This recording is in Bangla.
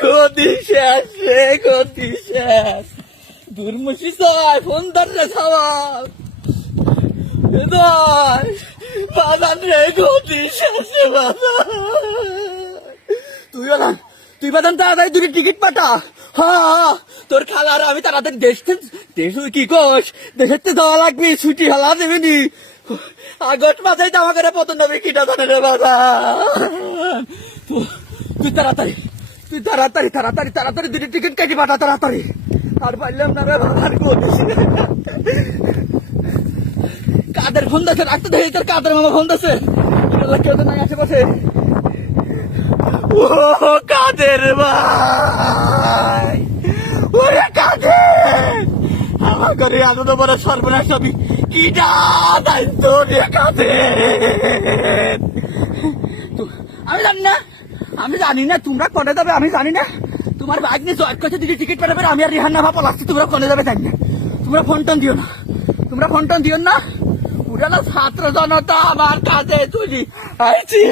গতি শেষ রে, গতি শেষ। দুর্মুষি চাই ফোন ধর রে সবাই, বাজান রে, গতি শেষ রে বাজান। তুই বাজান তাড়াতাড়ি দুটি টিকিট পাঠা। হ্যাঁ, তোর খালার আমি তাড়াতাড়ি দেশ কি কোষ, দেশের যাওয়া লাগবে, ছুটি হলা দেবেনি। আগস্ট মাসেই তো আমাকে পতন নবী কিটা জানে রে বাজান। তুই তাড়াতাড়ি দুটি টিকিট কেটে পাঠা তাড়াতাড়ি। আর পারলাম না রে বাজান, কাদের ফোন দিয়েছে, রাখতে দেখি তোর কাদের মামা ফোন দিয়েছে। কেউ তো নাই আশেপাশে। ও কাদের ভাই, ওরে কাদের, আমার ঘরে এত বড় সর্বনাশ সবই কিটা দায়িত্ব রে কাদের। আমি জানি না তোমরা কনে যাবে, আমি জানি না। তোমার বাইক নিয়ে জয়েট করছে, দিদি টিকিট পেলে আমি আর রিহান না ভাপা লাগছি। তোমরা কনে যাবে জানি না। তোমরা ফোন টোন দিও না। পুরানো ছাত্র জনতা আমার কাছে তুলি আইছি।